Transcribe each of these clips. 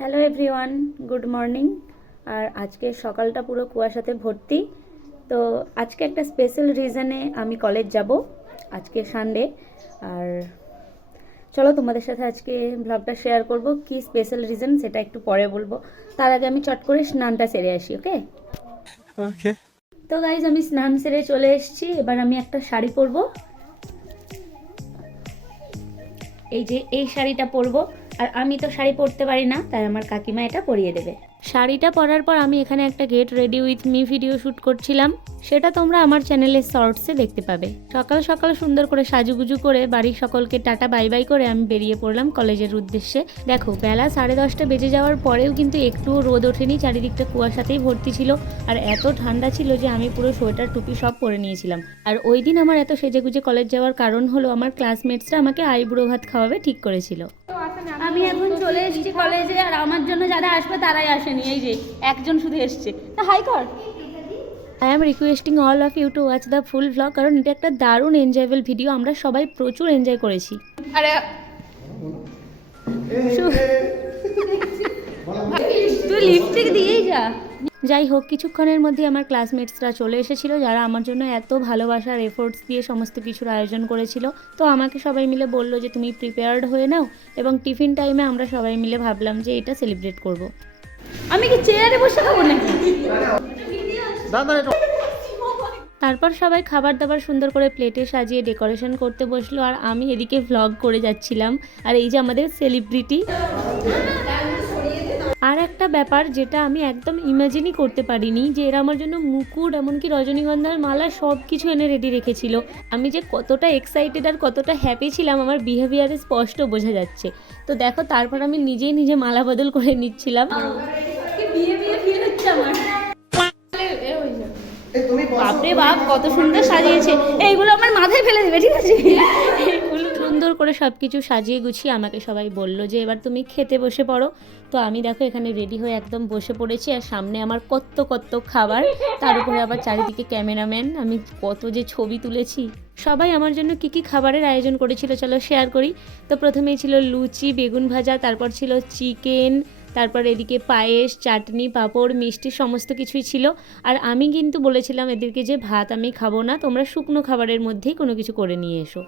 Hello everyone, good morning. আর আজকে সকালটা পুরো কুয়াশাতে ভর্তি। তো আজকে একটা স্পেশাল রিজনে আমি কলেজ যাব, আজকে সানডে। আর চলো তোমাদের সাথে আজকে ব্লগটা শেয়ার করব, কি স্পেশাল রিজন সেটা একটু পরে বলবো। তার আগে আমি চট করে স্নানটা সেরে আসি। ওকে ওকে। তো গাইজ, আমি স্নান সেরে চলে এসেছি। এবার আমি একটা শাড়ি পরবো, এই যে এই শাড়িটা পরবো। আর আমি তো শাড়ি পরতে পারি না, তাই আমার কাকিমা এটা পরিয়ে দেবে। শাড়িটা পরার পর আমি এখানে একটা get ready with me video shoot করছিলাম, সেটা তোমরা আমার চ্যানেলের শর্টসে দেখতে পাবে। সকাল সকাল সুন্দর করে সাজুগুজু করে বাড়ির সকলকে টাটা বাই বাই করে আমি বেরিয়ে পড়লাম কলেজের উদ্দেশ্যে। দেখো, বেলা 10:30 বেজে যাওয়ার পরেও কিন্তু একটুও রোদ ওঠেনি, চারিদিকটা কুয়াশাতেই ভর্তি ছিল। আর এত ঠান্ডা ছিল যে আমি পুরো সোয়েটার টুপি সব পরে নিয়েছিলাম। আর ওই দিন আমার এত সেজেগুজে কলেজ যাওয়ার কারণ হলো আমার ক্লাসমেটসরা আমাকে আইবুড়ো ভাত খাওয়াবে ঠিক করেছিল। আমি এখন চলে এসেছি কলেজে, আর আমার জন্য যারা আসবে তারাই আসেনি, এই যে একজন শুধু এসছে। না, হাই কর। I am requesting all of you to watch the full vlog, কারণ এটা একটা দারুণ এনজয়েবল ভিডিও। আমরা সবাই প্রচুর এনজয় করেছি। আরে তুই লিপস্টিক দিয়েই যা। যাই হোক, কিছুক্ষণের মধ্যে আমার ক্লাসমেটসরা চলে এসেছিল, যারা আমার জন্য এত ভালোবাসার এফোর্টস দিয়ে সমস্ত কিছুর আয়োজন করেছিল। তো আমাকে সবাই মিলে বললো যে তুমি প্রিপেয়ার্ড হয়ে নাও, এবং টিফিন টাইমে আমরা সবাই মিলে ভাবলাম যে এটা সেলিব্রেট করব। আমি কি চেয়ারে বসে খাবো নাকি? তারপর সবাই খাবার দাবার সুন্দর করে প্লেটে সাজিয়ে ডেকোরেশন করতে বসলো, আর আমি এদিকে ভ্লগ করে যাচ্ছিলাম। আর এই যে আমাদের সেলিব্রিটি। আর একটা ব্যাপার যেটা আমি একদম ইমাজিনই করতে পারিনি, যে এরা আমার জন্য মুকুট, এমনকি রজনীগন্ধার মালা সব কিছু এনে রেডি রেখেছিল। আমি যে কতটা এক্সাইটেড আর কতটা হ্যাপি ছিলাম আমার বিহেভিয়ারে স্পষ্ট বোঝা যাচ্ছে। তো দেখো, তারপর আমি নিজেই নিজে মালা বদল করে নিচ্ছিলাম। বাপরে বাপ, কত সুন্দর সাজিয়েছে। এইগুলো আমার মাথায় ফেলে দেবে, ঠিক আছে? সুন্দর করে সবকিছু সাজিয়ে গুছিয়ে আমাকে সবাই বলল যে এবার তুমি খেতে বসে পড়ো। তো আমি দেখো এখানে রেডি হয়ে একদম বসে পড়েছি, আর সামনে আমার কত কত খাবার, তার উপরে আবার চারিদিকে ক্যামেরাম্যান। আমি কত যে ছবি তুলেছি। সবাই আমার জন্য কি কি খাবারের আয়োজন করেছিল চলো শেয়ার করি। তো প্রথমেই ছিল লুচি, বেগুন ভাজা, তারপর ছিল চিকেন, তারপর এদিকে পায়েস, চাটনি, পাঁপড়, মিষ্টি সমস্ত কিছুই ছিল। আর আমি কিন্তু বলেছিলাম এদেরকে যে ভাত আমি খাবো না, তোমরা শুকনো খাবারের মধ্যেই কোনো কিছু করে নিয়ে এসো।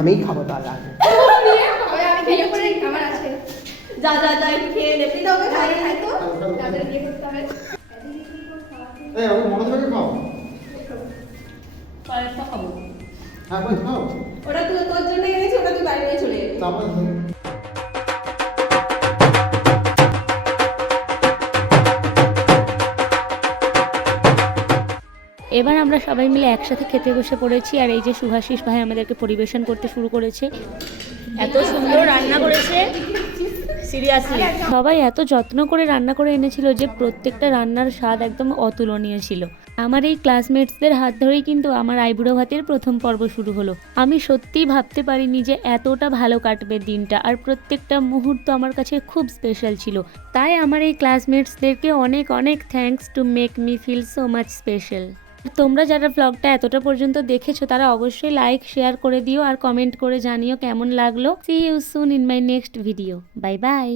আমি খাবো তাহলে আগে। যা যা যা, একটু খেয়ে নে। এই আমি মনে থেকে খাও। পরেরটা খাবো। হ্যাঁ ভাই খাও। ওটা তুই তোর জন্য এনেছি, ওটা তুই বাইরে নিয়ে চলে যাবি। তারপর এবার আমরা সবাই মিলে একসাথে খেতে বসে পড়েছি। আর এই যে সুভাষিস ভাই আমাদেরকে পরিবেশন করতে শুরু করেছে। এত সুন্দর রান্না করেছে, সিরিয়াসলি সবাই এত যত্ন করে রান্না করে এনেছিল যে প্রত্যেকটা রান্নার স্বাদ একদম অতুলনীয় ছিল। আমার এই ক্লাসমেটসদের হাত ধরেই কিন্তু আমার আইবুড়ো ভাতের প্রথম পর্ব শুরু হলো। আমি সত্যিই ভাবতে পারিনি যে এতটা ভালো কাটবে দিনটা, আর প্রত্যেকটা মুহূর্ত আমার কাছে খুব স্পেশাল ছিল। তাই আমার এই ক্লাসমেটসদেরকে অনেক অনেক thanks to make me feel so much special. তোমরা যারা ব্লগটা এতটা পর্যন্ত দেখেছো তারা অবশ্যই লাইক শেয়ার করে দিও, আর কমেন্ট করে জানিও কেমন লাগলো। See you soon in my next video. Bye by.